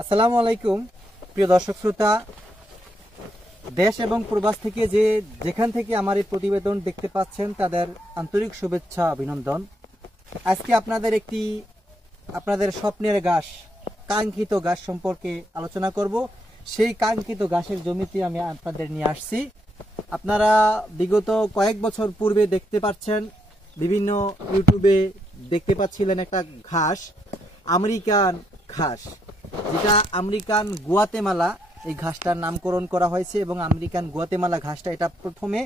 আসসালামু আলাইকুম প্রিয় দর্শক শ্রোতা, দেশ এবং প্রবাস থেকে যেখান থেকে আমার এই প্রতিবেদন দেখতে পাচ্ছেন তাদের আন্তরিক শুভেচ্ছা অভিনন্দন। আজকে আপনাদের স্বপ্নের ঘাস, কাঙ্ক্ষিত ঘাস সম্পর্কে আলোচনা করব। সেই কাঙ্ক্ষিত ঘাসের জমিতে আমি আপনাদের নিয়ে আসছি। আপনারা বিগত কয়েক বছর পূর্বে দেখতে পাচ্ছেন, বিভিন্ন ইউটিউবে দেখতে পাচ্ছিলেন একটা ঘাস, আমেরিকান ঘাস, যেটা আমেরিকান গুয়াতেমালা এই ঘাসটার নামকরণ করা হয়েছে। এবং আমেরিকান গুয়াতেমালা ঘাসটা, এটা প্রথমে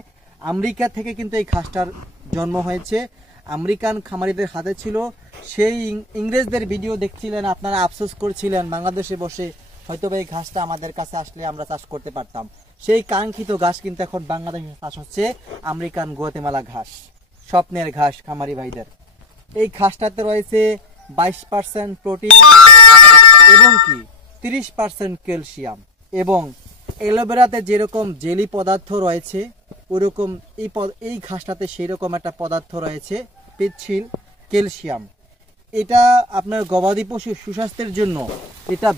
আমেরিকা থেকে কিন্তু এই ঘাসটার জন্ম হয়েছে, আমেরিকান খামারিদের হাতে ছিল। সেই ইংরেজদের ভিডিও দেখছিলেন, আপনারা আফসোস করছিলেন বাংলাদেশে বসে হয়তো এই ঘাসটা আমাদের কাছে আসলে আমরা চাষ করতে পারতাম। সেই কাঙ্ক্ষিত ঘাস কিন্তু এখন বাংলাদেশে চাষ হচ্ছে, আমেরিকান গুয়াতেমালা ঘাস, স্বপ্নের ঘাস খামারি ভাইদের। এই ঘাসটাতে রয়েছে 22% প্রোটিন এবং কি 30% ক্যালসিয়াম, এবং অ্যালোভেরাতে যেরকম জেলি পদার্থ রয়েছে ওরকম এই ঘাসটাতে সেই রকম একটা পদার্থ রয়েছে, পিচ্ছিল ক্যালসিয়াম। এটা আপনার গবাদি পশুর সুস্বাস্থ্যের জন্য এটা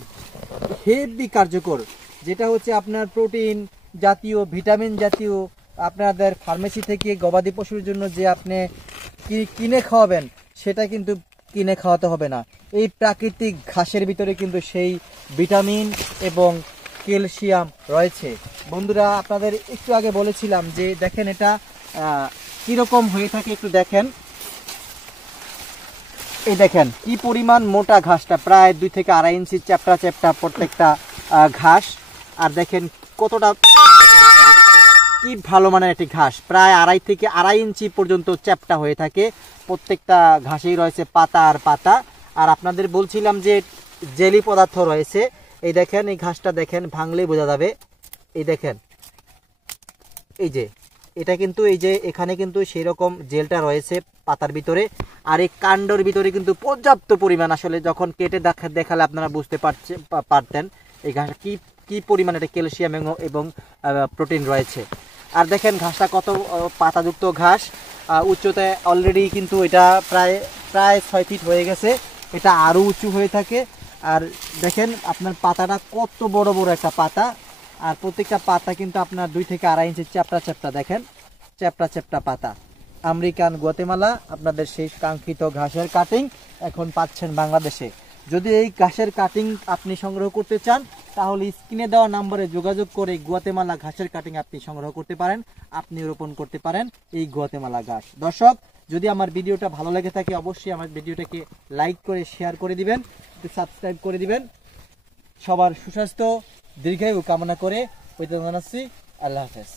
হেভি কার্যকর। যেটা হচ্ছে আপনার প্রোটিন জাতীয়, ভিটামিন জাতীয়, আপনাদের ফার্মেসি থেকে গবাদি পশুর জন্য যে আপনি কিনে খাওয়াবেন সেটা কিন্তু কিনে খাওয়াতে হবে না। এই প্রাকৃতিক ঘাসের ভিতরে কিন্তু সেই ভিটামিন এবং ক্যালসিয়াম রয়েছে। বন্ধুরা, আপনাদের একটু আগে বলেছিলাম যে দেখেন এটা কিরকম হয়ে থাকে, একটু দেখেন। এই দেখেন কি পরিমাণ মোটা ঘাসটা, প্রায় 2 থেকে 2.5 ইঞ্চি চ্যাপ্টা চ্যাপ্টা প্রত্যেকটা ঘাস। আর দেখেন কতটা কি ভালো মানের একটি ঘাস, প্রায় 2.5 থেকে 2.5 ইঞ্চি পর্যন্ত চ্যাপ্টা হয়ে থাকে। প্রত্যেকটা ঘাসেই রয়েছে পাতা আর পাতা। আর আপনাদের বলছিলাম যে জেলি পদার্থ রয়েছে। এই দেখেন, এই ঘাসটা দেখেন, ভাঙলেই বোঝা যাবে। এই দেখেন, এই যে এটা কিন্তু এই যে এখানে কিন্তু সেই রকম জেলটা রয়েছে পাতার ভিতরে। আর এই কাণ্ডর ভিতরে কিন্তু পর্যাপ্ত পরিমাণ, আসলে যখন কেটে দেখালে আপনারা বুঝতে পারতেন এই ঘাস কি পরিমাণ এটা ক্যালসিয়াম এবং প্রোটিন রয়েছে। আর দেখেন ঘাসটা কত পাতাযুক্ত ঘাস, উচ্চতায় অলরেডি কিন্তু এটা প্রায় 6 ফিট হয়ে গেছে, এটা আরও উঁচু হয়ে থাকে। আর দেখেন আপনার পাতাটা কত বড় বড় একটা পাতা, আর প্রত্যেকটা পাতা কিন্তু আপনার 2 থেকে 2.5 ইঞ্চি চ্যাপ্টা চ্যাপ্টা, দেখেন চ্যাপ্টা চ্যাপ্টা পাতা। আমেরিকান গুয়াতেমালা আপনাদের সেই কাঙ্ক্ষিত ঘাসের কাটিং এখন পাচ্ছেন বাংলাদেশে। যদি এই ঘাসের কাটিং আপনি সংগ্রহ করতে চান তাহলে স্ক্রিনে দেওয়া নম্বরে যোগাযোগ করে গুয়াতেমালা ঘাসের কাটিং আপনি সংগ্রহ করতে পারেন, আপনি রোপণ করতে পারেন এই গুয়াতেমালা ঘাস। দর্শক, যদি আমার ভিডিওটা ভালো লেগে থাকে অবশ্যই আমার ভিডিওটাকে লাইক করে শেয়ার করে দিবেন, একটু সাবস্ক্রাইব করে দিবেন। সবার সুস্বাস্থ্য দীর্ঘায়ু কামনা করে জানাচ্ছি আল্লাহ হাফেজ।